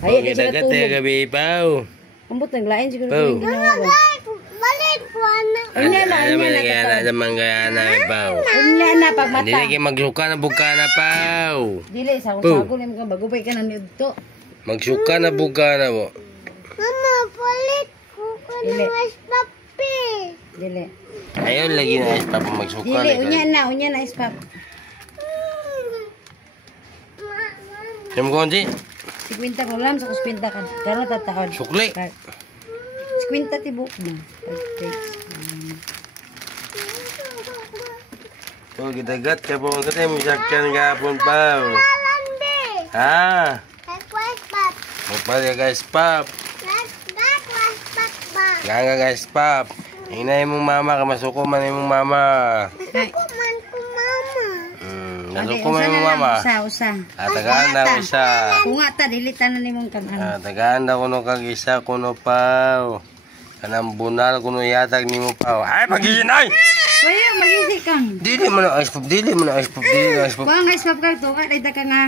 Ay, di sila Dagat ya tulog. gabi Pao. Ambot naglain siguro Pao. yung ginawa ko. Balik po, anak. Unya na, Ano unya man na. kaya na manggaya na Pao. Unya na, Hindi pagmata. lagi magsuka na buka na Pao. Dili, sago-sago na mga bagubay ka na nito. Magsuka na buka na po. Mama, balik ko ka Dili. ng ice papi. Dili. Ayun lagi na is Papa magsuka Dili, na. unya na, ispap. Yung konti. Si Quinta ko lang, sa kuspinta ka. Karoon tataon. Sukli. Si Quinta tibok na. So, gidagat ka po. Kasi may sakyan gapon Pao. Lalandi. Ha? Like ice pap. Magpali guys Pap. That was pap ba. Ganga guys Pap. Hinay mong mama. Kamasuko man mong mama. Kuman ko, mama. Nasuko man mong mama. Usa. Tagaan daw isa. Kung nga ta, dilitan na ni mong kanan. Tagaan daw kuno kag isa kuno Pao. Kanang bunal kuno yatag ni mo Pao. Ay magiginay! Kaya, mag-isi kang. Dili mo na ice pop. Dili mo na ice pop. Dili na ice pop. Kuha nga ispap ka ito. Kaya ka nga.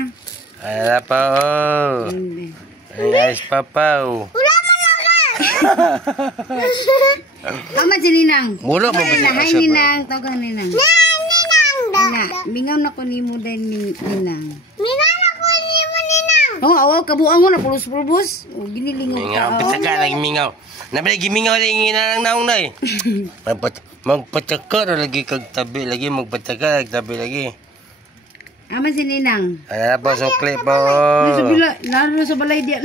Ay na Pao. Ay ice pop Pao. Wala man lang. Tama si Ninang. Wala mo ba Hi, siya hi kasi Ninang. Tawagan Ninang. Ninang da. Ina, mingaw na ko ni mo din Ninang. Minana ko ni mo, Ninang. Oh, awaw, kabuang mo na pulus-pulbus. Oh, ginilingaw Mingaw. ka. Patsaka lagi mingaw. Nabalik gimingaw lagi nga ng naong na eh. Magpatsaka na lagi kag tabi. Lagi magpatsaka tabi lagi. Ama si Ninang. Ano na po sukli po. Lalo na sa balay diyan.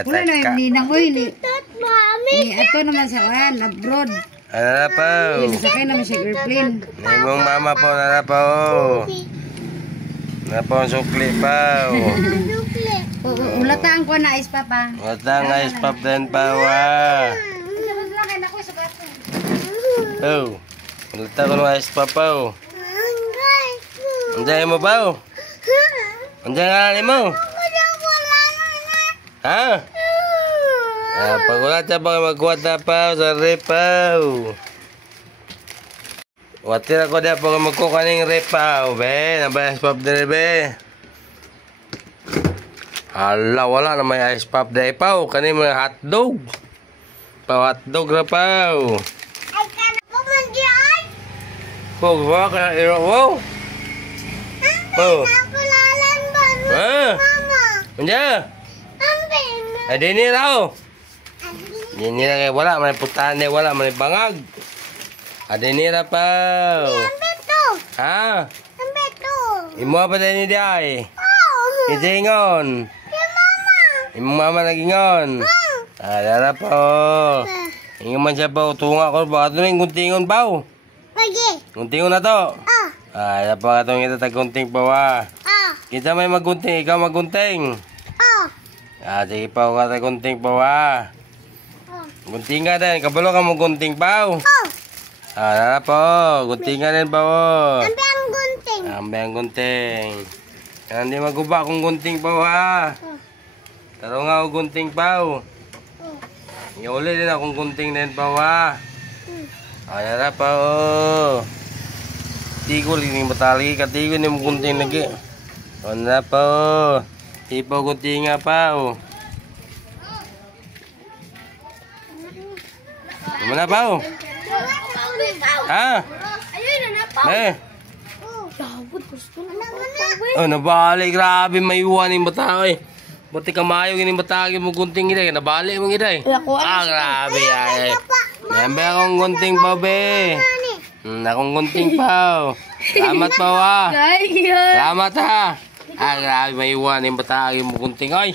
Wala na yung Ninang. Uy, Tat, mami. ato naman sa kan, abroad. Ano na po. Nasakay naman siya airplane. Nimong mama po na na po. Na po ang sukli po. Dukli. Ulataan ko na ice papa. Wata nga ice pop din pa wa. Oh. Wata ko ng ice pop po. Angay ko. Andiyan mo po. Andiyan nga mo. Ha? Pag wala siya pa magkuha na pa sa repaw. Watir ako na pag magkuha ng repaw, be. Nabay ice pop din, be. Hala, wala na may ice pop din, paw. Kani mga hotdog. Hotdog na, paw. Ay, kana po man diyan. Pog, wala ka na iro, wow. Paw. Ako lalan ba? Ah, Mama. andiyan. Ambe. Ay, dini raw. Dini ra kay wala, may putahan din, wala, may bangag. Dini ra, paw. Ambe to. Ha? Ambe to. Imo pa din di ay. Oh. Itingon. Si mama. Imo mama nagingon. Dara po. Ingon man siya po, tunga ko ba ato ning guntingon pa. Lagi. Guntingon na to. Ah. Dara pa atong ito tagunting pa wa. Ah. Kita may magunting, ikaw magunting. Ah. Sige pa ka tagunting pa wa. Ah. Gunting ka din, kabalo ka mo gunting pa. Oh. Dara po, gunting ka din pa wo. Ambe ang gunting. Ambe ang gunting. Kaya hindi maguba kung gunting pa wa. Taro nga o gunting pa. Iuli din akong gunting din pa wa. Ayan na pa o. Tigol ini batali katigol ni mo gunting lagi. Ayan na pa o. Tipo gunting nga pa o. Ano na pa o? Ha? Ayun na na pa. Eh. Dawod gusto na. Oh, nabali. Grabe may iwan yung bata eh. Buti kamayo gini batagi mo gunting gini. Nabali mo gini. Grabe ay. Membe akong gunting pa be. Akong gunting pa. Salamat pa wa. Salamat ha. Grabe may iwan yung batagi mo gunting ay.